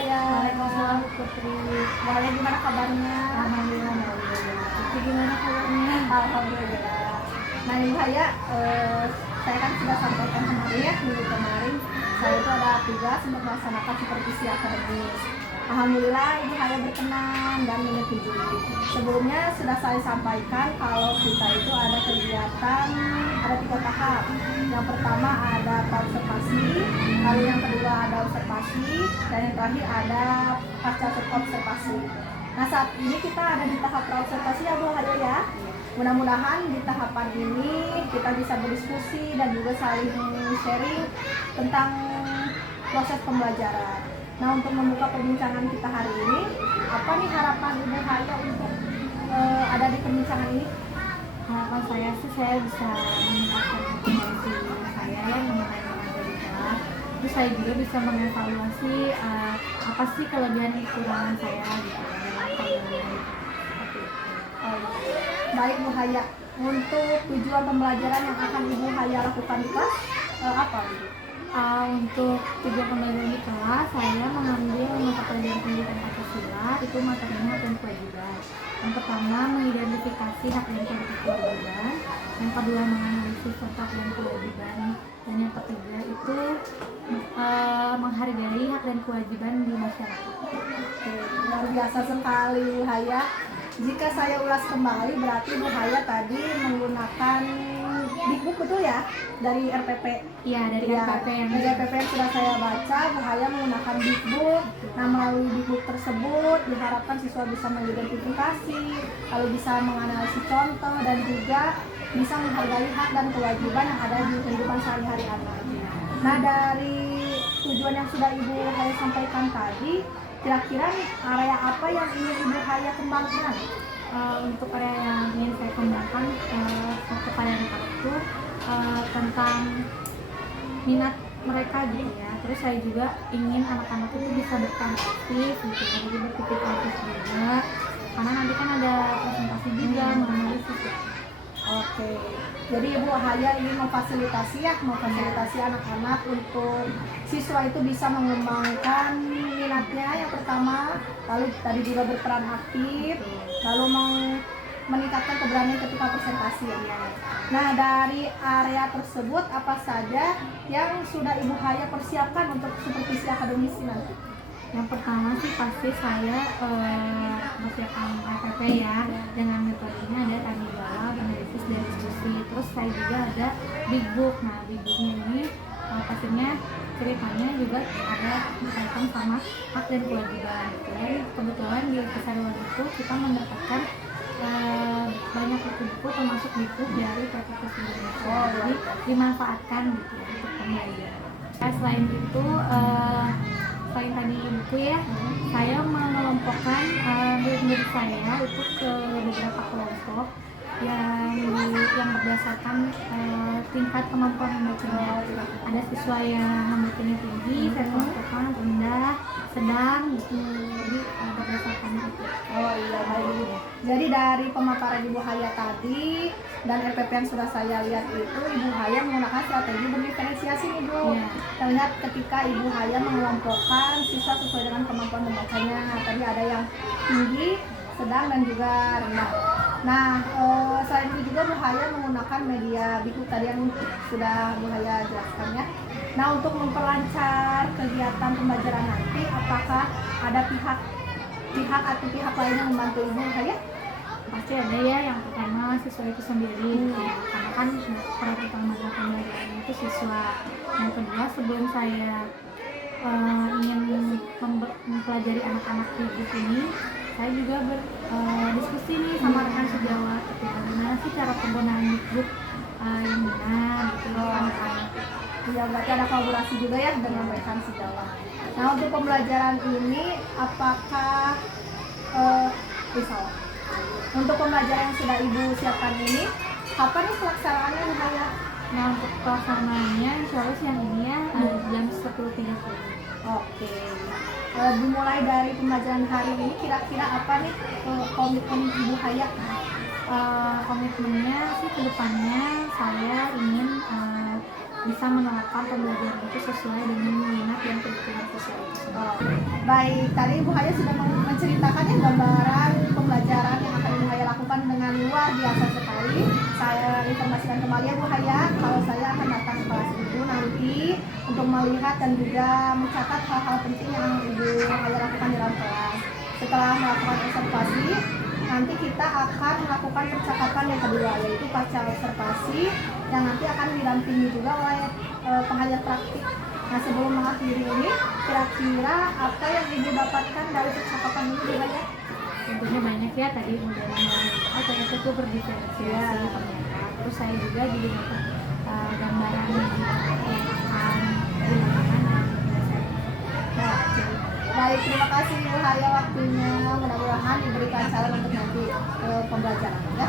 Haya. Waalaikumsalam Putri. Haya gimana kabarnya? Alhamdulillah. Putri gimana kabarnya? Alhamdulillah. Nah Ibu Haya, saya kan sudah sampaikan kemarin ya, minggu kemarin saya itu ada tugas untuk melaksanakan supervisi akademis. Alhamdulillah Ibu Haya berkenan dan menyetujui. Sebelumnya sudah saya sampaikan kalau kita itu ada kegiatan, ada 3 tahap. Yang pertama ada observasi, lalu yang kedua ada observasi, dan yang terakhir ada pasca observasi. Nah saat ini kita ada di tahap observasi ya Bu Haya ya. Mudah-mudahan di tahapan ini kita bisa berdiskusi dan juga saling sharing tentang proses pembelajaran. Nah untuk membuka perbincangan kita hari ini, apa nih harapan Ibu Haya untuk ada di perbincangan ini? Harapan saya sih saya bisa meningkatkan kompetensi saya yang mengenai remaja di kelas. Terus saya juga bisa mengevaluasi apa sih kelebihan dan kekurangan saya gitu dalam pembelajaran seperti itu. Baik Bu Haya, untuk tujuan pembelajaran yang akan Ibu Haya lakukan di kelas apa? Untuk tujuan pembelajaran di kelas, saya mengambil mata pelajaran pendidikan Pancasila, itu materinya hak dan kewajiban. Yang pertama, mengidentifikasi hak dan kewajiban. Yang kedua, menganalisis hak dan kewajiban. Dan yang ketiga itu menghargai hak dan kewajiban di masyarakat. Luar biasa sekali Bu Haya. Jika saya ulas kembali, berarti Bu Haya tadi menggunakan Big-book betul ya? Dari RPP? Iya, dari RPP dari RPP yang sudah saya baca, Bu Haya menggunakan Big-book. Nah, melalui Big-book tersebut diharapkan siswa bisa mengidentifikasi, lalu bisa menganalisis contoh, dan juga bisa menghargai hak dan kewajiban yang ada di kehidupan sehari-hari anak. Nah, dari tujuan yang sudah Ibu Haya sampaikan tadi, kira-kira area apa yang ingin Ibu Haya kembangkan? Untuk area yang ingin saya kembangkan kepada anak-anak itu tentang minat mereka gitu ya. Terus saya juga ingin anak-anak itu bisa berperan aktif gitu, jadi berpikir kritis juga. Karena nanti kan ada presentasi juga menganalisis gitu. Oke, jadi Ibu Haya ingin memfasilitasi anak-anak untuk siswa itu bisa mengembangkan minatnya yang pertama, lalu tadi juga berperan aktif, lalu meningkatkan keberanian ketika presentasi. Nah dari area tersebut apa saja yang sudah Ibu Haya persiapkan untuk supervisi akademisi nanti? Yang pertama sih pasti saya mempersiapkan RPP ya, dengan metodenya ada tanya jawab, analisis, dan diskusi. Terus saya juga ada Big-book. Nah Big-booknya ini pastinya ceritanya juga ada berkaitan sama hak dan kewajiban gitu. Dan kebetulan di kesadaran itu kita mendapatkan banyak buku-buku termasuk buku dari PPKS Indonesia. Jadi dimanfaatkan gitu untuk pembelajaran. Selain itu selain tadi buku ya, saya mengelompokkan murid-murid saya itu ke beberapa kelompok yang berdasarkan tingkat kemampuan membacanya. Ada siswa yang membacanya tinggi, saya kelompokkan rendah, sedang gitu. Jadi berdasarkan itu. Oh iya, baik. Jadi dari pemaparan Ibu Haya tadi dan RPP yang sudah saya lihat itu, Ibu Haya menggunakan strategi berdiferensiasi nih Bu. Kita lihat ketika Ibu Haya mengelompokkan siswa sesuai dengan kemampuan membacanya. Tadi ada yang tinggi, sedang, dan juga rendah. Nah, selain itu juga Bu Haya menggunakan media Big-book tadi yang sudah Bu Haya jelaskan ya. Nah, untuk memperlancar kegiatan pembelajaran nanti, apakah ada pihak lain yang membantu Ibu Haya? Pasti ada ya. Yang pertama siswa itu sendiri ya, karena kan peran utama dalam pembelajarannya itu siswa. Yang kedua, sebelum saya ingin mempelajari anak-anak di grup ini, saya juga berdiskusi nih sama rekan sejawat gitu, bagaimana sih cara penggunaan grup yang benar gitu anak-anak. Ya, berarti ada kolaborasi juga ya dengan rekan sejawat. Nah, untuk pembelajaran ini apakah untuk pembelajaran yang sudah Ibu siapkan ini, kapan nih pelaksanaannya Bu Haya? Nah, untuk pelaksanaannya insya Allah siang ini ya, jam 10.30. Oke. Dimulai dari pembelajaran hari ini, kira-kira apa nih komitmen Ibu Haya? Komitmennya sih kedepannya saya ingin bisa menerapkan pembelajaran itu sesuai dengan minat dan kebutuhan siswa itu. Baik, tadi Ibu Haya sudah menceritakan ya gambaran pembelajaran yang akan Ibu Haya lakukan dengan luar biasa sekali. Saya informasikan kembali ya Bu Haya, kalau saya akan datang ke kelas Ibu nanti untuk melihat dan juga mencatat hal-hal penting yang Ibu Haya lakukan di dalam kelas. Setelah melakukan observasi, nanti kita akan melakukan percakapan yang kedua, yaitu pasca observasi yang nanti akan didampingi juga oleh pengajar praktik. Nah, sebelum mengakhiri ini, kira-kira apa yang Ibu dapatkan dari percakapan ini Bu Haya? Tentunya banyak ya, tadi udah ternyata itu berdiferensiasi ternyata. Terus saya juga jadi dapat gambaran yang akan dilakukan dan Baik, terima kasih Ibu Haya waktunya. Mudah-mudahan diberikan saran untuk nanti pembelajaran ya.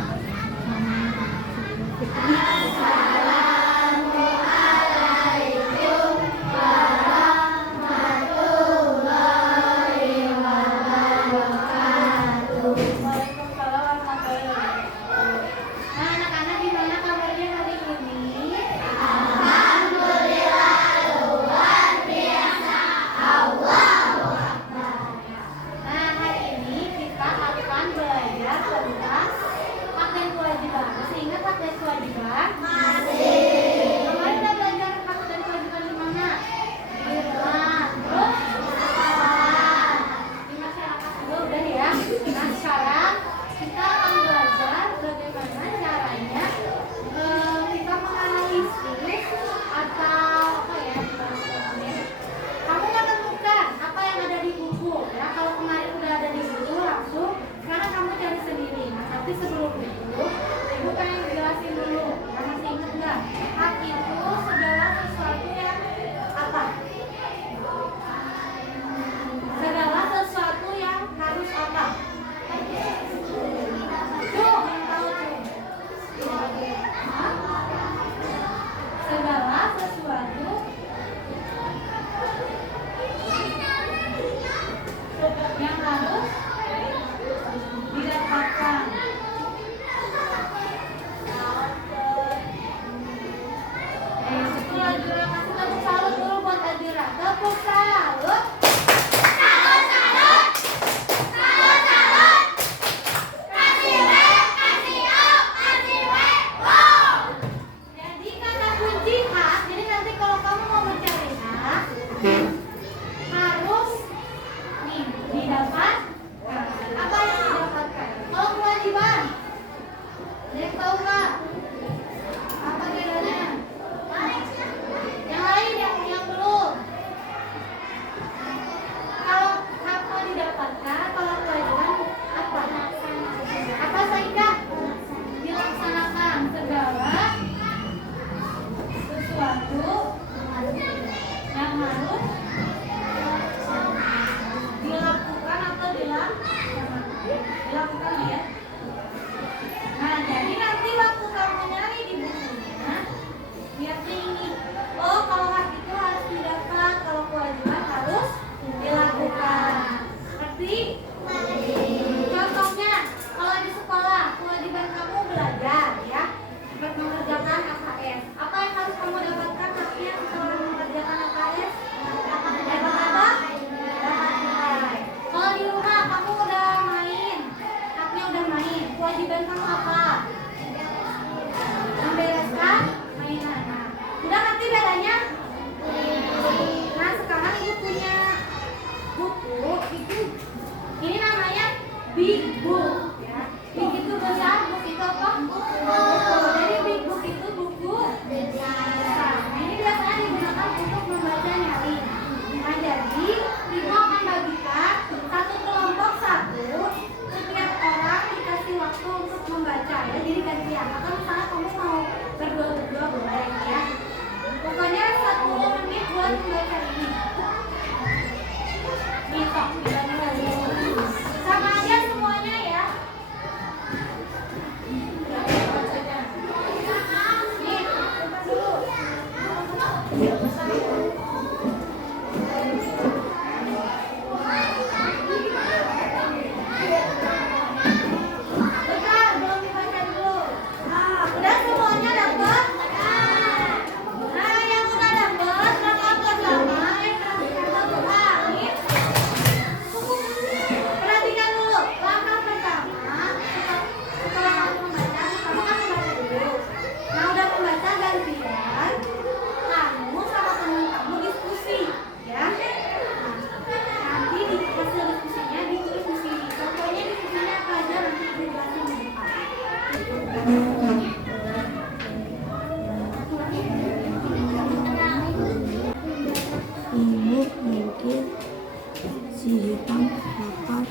si hitam bakal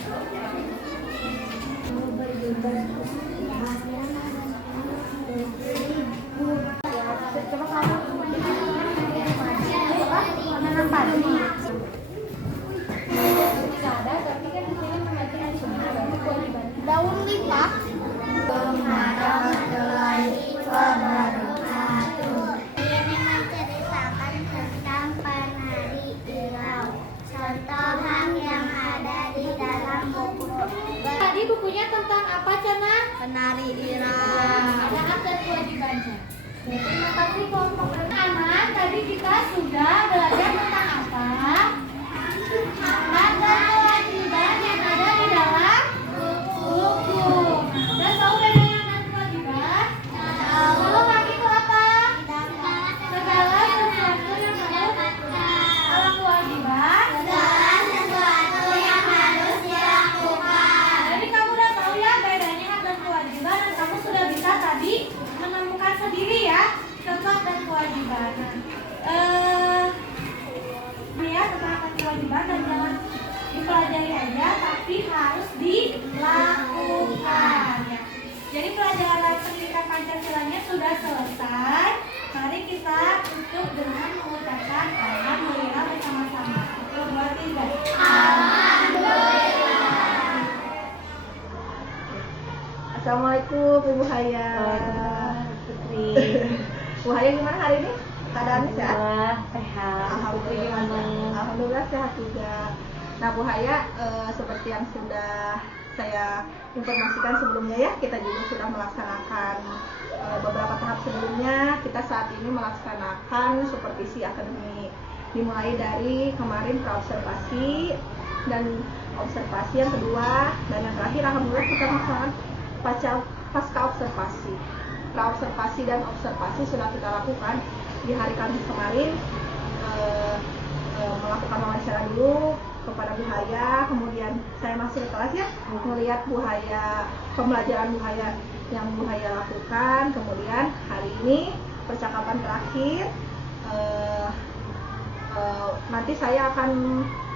coba kamu menanam padi ada tapi kan di sini mengaji daun lipat Ini menceritakan tentang penari Ilau, contohan yang ada di dalam buku. tadi bukunya tentang apa Cana? Penari Ada hak dan kewajibannya. Terima kasih kelompok anak. Tadi kita sudah belajar tentang apa? Hak dan kewajiban yang ada di dalam buku. Sudah tahu bedanya hak dan kewajiban? Kalau hak itu apa? Segala sesuatu yang harus. Kalau kewajiban? Jadi kamu udah tahu ya bedanya hak dan kewajiban dan kamu sudah bisa tadi menemukan sendiri ya contoh dan kewajiban. Ya tentang hak dan kewajiban dan jangan dipelajari aja tapi harus dilakukan ya. Jadi pelajaran pendidikan Pancasilanya sudah selesai. Mari kita tutup dengan mengucapkan alhamdulillah bersama-sama. 1, 2, 3. Assalamualaikum Ibu Haya. Bu Haya gimana hari ini? Keadaannya sehat? Sehat. Alhamdulillah sehat juga. Nah Bu Haya, seperti yang sudah saya informasikan sebelumnya ya, kita juga sudah melaksanakan beberapa tahap sebelumnya. Kita saat ini melaksanakan supervisi akademik, dimulai dari kemarin praobservasi dan observasi yang kedua, dan yang terakhir alhamdulillah kita melaksanakan pasca observasi. Praobservasi dan observasi sudah kita lakukan di hari Kamis kemarin. Melakukan wawancara dulu kepada Bu Haya, kemudian saya masuk ke kelas ya, melihat Bu Haya, pembelajaran Bu Haya yang Bu Haya lakukan. Kemudian hari ini percakapan terakhir, nanti saya akan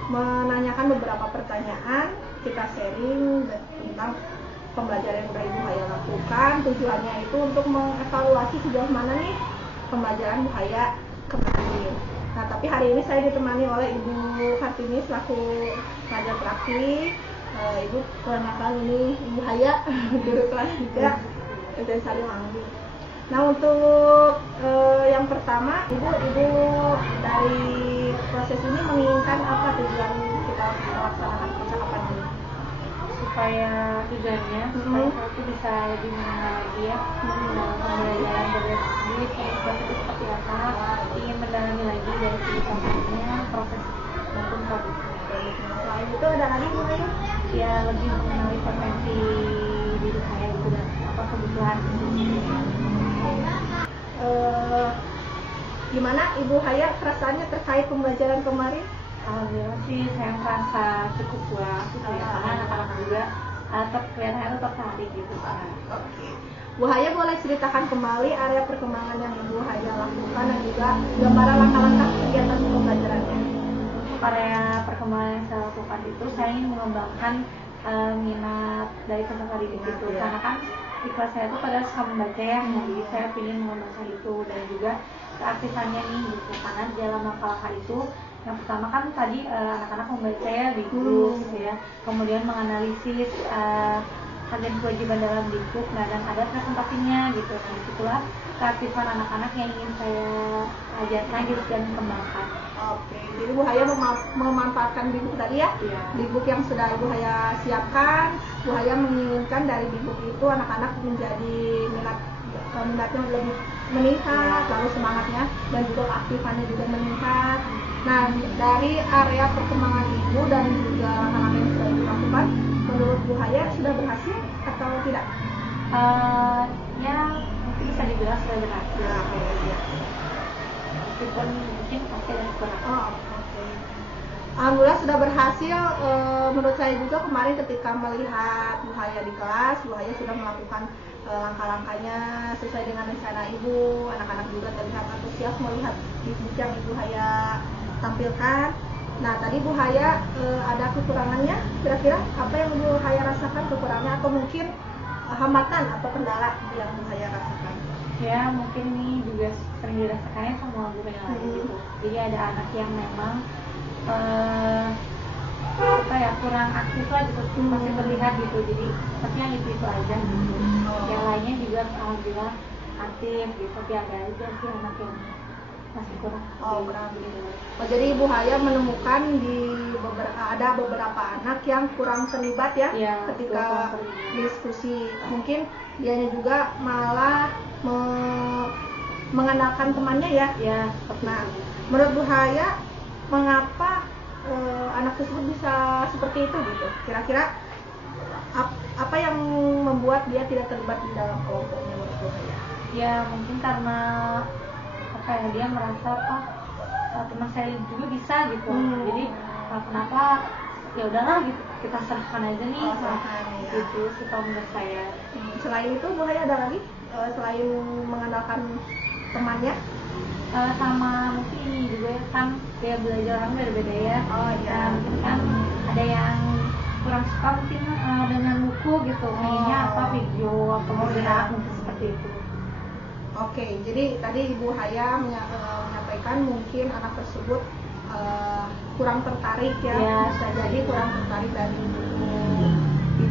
menanyakan beberapa pertanyaan, kita sharing tentang pembelajaran yang sudah Ibu Haya lakukan. Tujuannya itu untuk mengevaluasi sejauh mana nih pembelajaran Bu Haya kemarin. Nah, tapi hari ini saya ditemani oleh Ibu Kartini selaku pelajar praktik. Ibu perkenalkan ini Ibu Haya, guru kelas 3 dan saling langsung. Nah, untuk yang pertama, Ibu dari proses ini menginginkan apa tujuan kita melaksanakan percakapan ini? Supaya tujuannya supaya saya tuh bisa lebih mengenal lagi ya pembelajaran dari sendiri proses itu seperti apa, ingin mendalami lagi dari segi kontennya, proses maupun produksinya. Selain itu ada lagi Bu Haya? Ya lebih mengenali potensi diri saya itu dan apa kebutuhan. Gimana Ibu Haya perasaannya terkait pembelajaran kemarin? Alhamdulillah sih saya merasa cukup puas gitu ya, karena anak-anak juga kelihatannya tertarik gitu kan. Oke. Bu Haya boleh ceritakan kembali area perkembangan yang Ibu Haya lakukan dan juga gambaran langkah-langkah kegiatan pembelajarannya. Area perkembangan yang saya lakukan itu saya ingin mengembangkan minat dari peserta didik itu, karena kan di kelas saya itu pada suka membaca ya, jadi saya ingin mengembangkan itu dan juga keaktifannya nih gitu, karena di dalam langkah-langkah itu yang pertama kan tadi anak-anak membaca ya di grup ya, kemudian menganalisis hak dan kewajiban dalam dikbud, nah dan ada presentasinya gitu. Nah disitulah keaktifan anak-anak yang ingin saya ajarkan gitu dan kembangkan. Oke, jadi Bu Haya memanfaatkan bibuk tadi ya, bibuk yang sudah Ibu Haya siapkan. Bu Haya menginginkan dari bibuk itu anak-anak menjadi minatnya lebih meningkat, lalu semangatnya dan juga keaktifannya juga meningkat. Nah, dari area perkembangan Ibu dan juga langkah-langkah yang sudah dilakukan, menurut Bu Haya sudah berhasil atau tidak? Ya mungkin bisa dibilang sudah berhasil. Ya. Meskipun mungkin pasti ada kurang. Oke. Alhamdulillah sudah berhasil. Menurut saya juga kemarin ketika melihat Bu Haya di kelas, Bu Haya sudah melakukan langkah-langkahnya sesuai dengan rencana Ibu. Anak-anak juga terlihat antusias melihat bisnis yang Ibu Haya tampilkan. Nah, tadi Bu Haya ada kekurangannya. Kira-kira apa yang Bu Haya rasakan kekurangannya atau mungkin hambatan atau kendala yang Bu Haya rasakan? Ya mungkin nih juga sering dirasakannya sama guru yang lain gitu. Jadi ada anak yang memang apa ya kurang aktif lah gitu, masih terlihat gitu. Jadi sepertinya itu aja gitu. Yang lainnya juga alhamdulillah aktif gitu. Tapi ada aja sih anak yang masih kurang. Kurang gitu. Jadi Ibu Haya menemukan ada beberapa anak yang kurang terlibat ya, ketika diskusi. Mungkin dianya juga malah mengandalkan temannya ya. Nah, menurut Bu Haya, mengapa anak tersebut bisa seperti itu gitu? Kira-kira apa yang membuat dia tidak terlibat di dalam kelompoknya menurut Bu Haya? Ya mungkin karena apa ya, dia merasa teman saya juga bisa gitu. Jadi kenapa ya udahlah gitu, kita serahkan aja nih gitu sih kalau menurut saya. Selain itu Bu Haya ada lagi selain mengandalkan temannya? Sama mungkin ini juga kan dia belajar orang berbeda ya. Mungkin kan ada yang kurang suka mungkin dengan buku gitu, mainnya video atau bergerak mungkin seperti itu. Oke, jadi tadi Ibu Haya menyampaikan mungkin anak tersebut kurang tertarik ya, bisa jadi kurang tertarik dari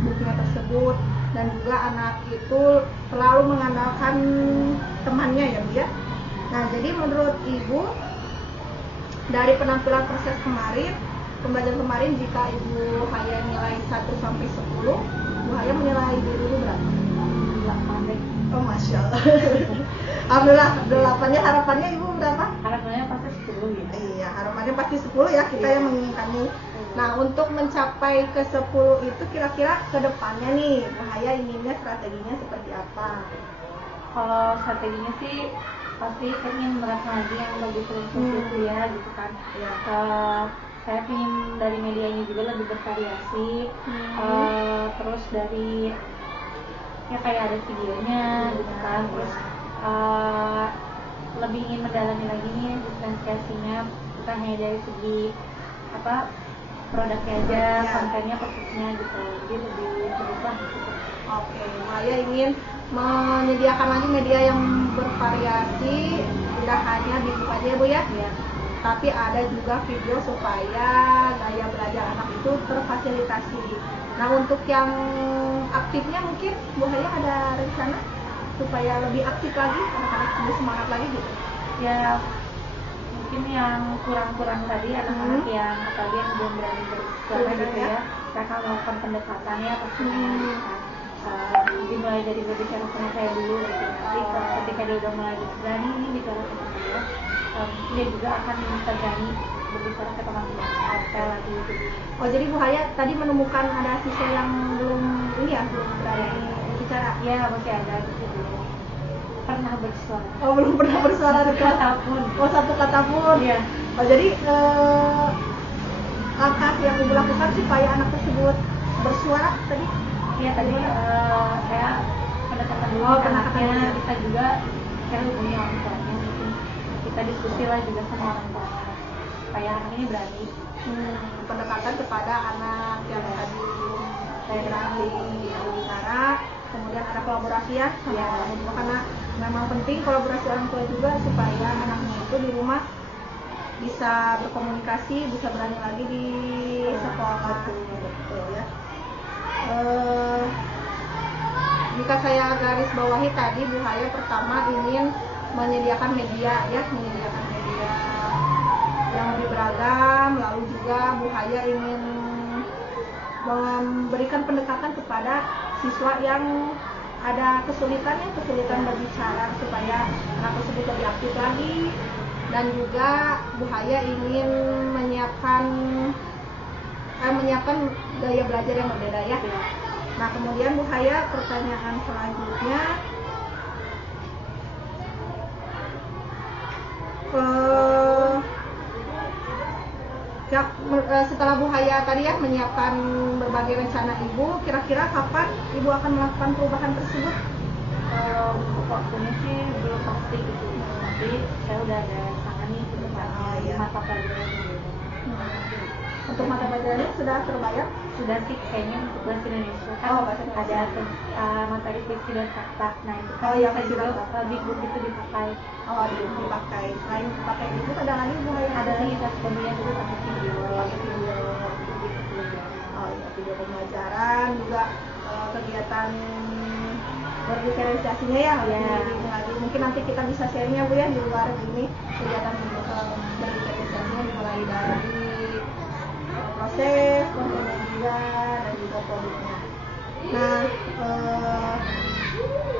bukunya tersebut, dan juga anak itu terlalu mengandalkan temannya ya Bu ya. Nah, jadi menurut Ibu dari penampilan proses kemarin, pembelajaran kemarin, jika Ibu Haya nilai 1 sampai 10, Bu Haya menilai diri Ibu berapa? 8 deh. Oh, Masya Allah. Alhamdulillah, 8-nya harapannya Ibu berapa? Harapannya pasti 10 gitu. Iya, harapannya pasti 10 ya, kita yang menginginkannya. Nah, untuk mencapai ke 10 itu kira-kira ke depannya nih, Bu Haya inginnya strateginya seperti apa? Kalau strateginya sih pasti pengen menerapkan lagi yang lebih itu ya gitu kan. Saya ingin dari media ini juga lebih bervariasi, terus dari ya kayak ada videonya gitu kan, terus lebih ingin mendalami lagi nih diferensiasinya, bukan hanya dari segi apa produknya aja, kontennya, prosesnya gitu, jadi lebih berubah gitu. Oke, Maya ingin menyediakan lagi media yang bervariasi, tidak hanya di buku aja ya Bu ya, tapi ada juga video supaya gaya belajar anak itu terfasilitasi. Nah, untuk yang aktifnya mungkin Bu Haya ada rencana supaya lebih aktif lagi, anak-anak lebih semangat lagi gitu? Ya mungkin yang kurang-kurang tadi anak-anak yang apalagi yang belum berani bersuara gitu ya, mereka melakukan pendekatannya pasti dimulai dari berbicara sama saya dulu gitu. Nanti ketika dia udah mulai berani ini bicara sama saya, dia juga akan bisa berani berbicara ke teman-teman saya lagi gitu. Oh, jadi Bu Haya tadi menemukan ada siswa yang belum ini ya, belum berani bicara? Ya masih ada gitu, belum pernah bersuara. Oh, belum pernah bersuara di kelas? Kata pun. Oh, 1 kata pun? Iya. Oh, jadi langkah yang Ibu lakukan supaya anak tersebut bersuara tadi? Iya, tadi saya pendekatan dulu ke anaknya, kita juga saya hubungi orang tuanya, mungkin kita diskusi lah juga sama orang tuanya supaya anak ini berani. Pendekatan kepada anak yang tadi belum berani bicara, kemudian ada kolaborasi ya sama orang tua, karena memang penting kolaborasi orang tua juga supaya anaknya itu di rumah bisa berkomunikasi, bisa berani lagi di sekolah. Betul ya. Jika saya garis bawahi tadi, Bu Haya pertama ingin menyediakan media ya, menyediakan media yang lebih beragam, lalu juga Bu Haya ingin memberikan pendekatan kepada siswa yang ada kesulitan berbicara supaya anak tersebut lebih aktif lagi, dan juga Bu Haya ingin menyiapkan gaya belajar yang berbeda ya. Nah, kemudian Bu Haya, pertanyaan selanjutnya, setelah Bu Haya tadi ya menyiapkan berbagai rencana Ibu, kira-kira kapan Ibu akan melakukan perubahan tersebut? Untuk waktunya sih belum pasti gitu, tapi saya udah ada rencana nih ke depannya, mata pelajaran gitu. Untuk mata pelajarannya sudah terbayar? Sudah sih kayaknya untuk bahasa Indonesia kan Bahasa Indonesia. ada materi fiksi dan fakta. Nah itu kan Iya, bisa fiksi juga dan fakta. big book itu dipakai. Oh, dipakai. Selain dipakai itu ada lagi Bu Haya? Ada lagi satu pembelian dulu satu video. Video. Oh iya, video pembelajaran juga kegiatan berdiferensiasinya ya. Ya. Lagi mungkin nanti kita bisa share-nya Bu ya di luar ini kegiatan berdiferensiasinya dimulai dari proses kontennya juga dan juga produknya. Nah,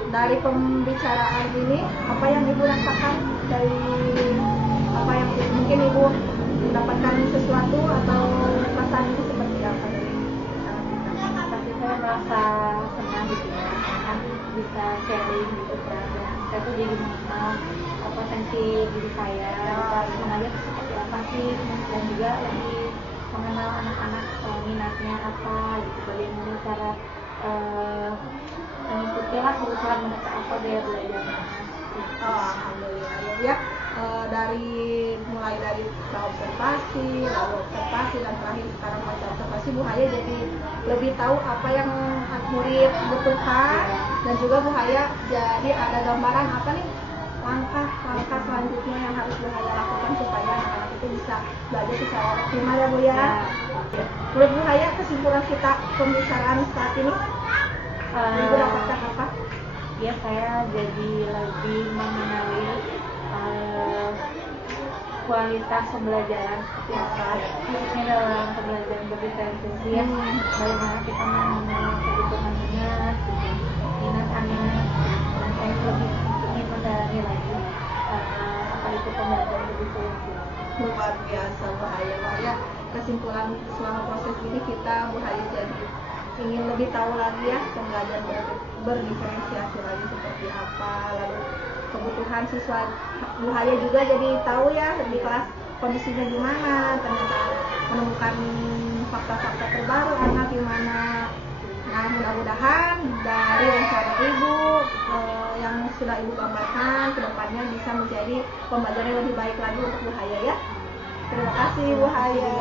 dari pembicaraan ini apa yang Ibu rasakan dari apa yang mungkin Ibu mendapatkan sesuatu atau perasaan itu seperti apa dari Pasti saya merasa senang gitu ya, kan bisa sharing gitu kan. Dan saya tuh jadi mengenal potensi diri saya, mengalir seperti apa sih, dan juga lebih mengenal anak-anak minatnya apa gitu, bagaimana cara mengikuti lah kebutuhan mereka apa biar belajar. Alhamdulillah ya. Mulai dari observasi, lalu observasi dan terakhir sekarang baca observasi, Bu Haya jadi lebih tahu apa yang murid butuhkan dan juga Bu Haya jadi ada gambaran apa nih langkah-langkah selanjutnya yang harus Bu Haya lakukan supaya anak-anak itu bisa belajar secara optimal ya Bu ya. Menurut Bu Haya kesimpulan kita pembicaraan saat ini Ibu dapatkan apa? Ya saya jadi lebih mengenali kualitas pembelajaran seperti apa, khususnya dalam pembelajaran berdiferensiasi ya, bagaimana kita mengenal kebutuhan minat, minat anak, dan saya lebih ingin mendalami lagi apa itu pembelajaran berdiferensiasi. Luar biasa Bu Haya. Kesimpulan selama proses ini kita Bu Haya jadi ingin lebih tahu lagi ya pembelajaran berdiferensiasi lagi seperti apa, lalu kebutuhan siswa. Bu Haya juga jadi tahu ya di kelas kondisinya gimana, ternyata menemukan fakta-fakta terbaru anak gimana. Nah mudah-mudahan dari rencana Ibu yang sudah Ibu gambarkan kedepannya bisa menjadi pembelajaran yang lebih baik lagi untuk Bu Haya ya. Terima kasih Bu Haya.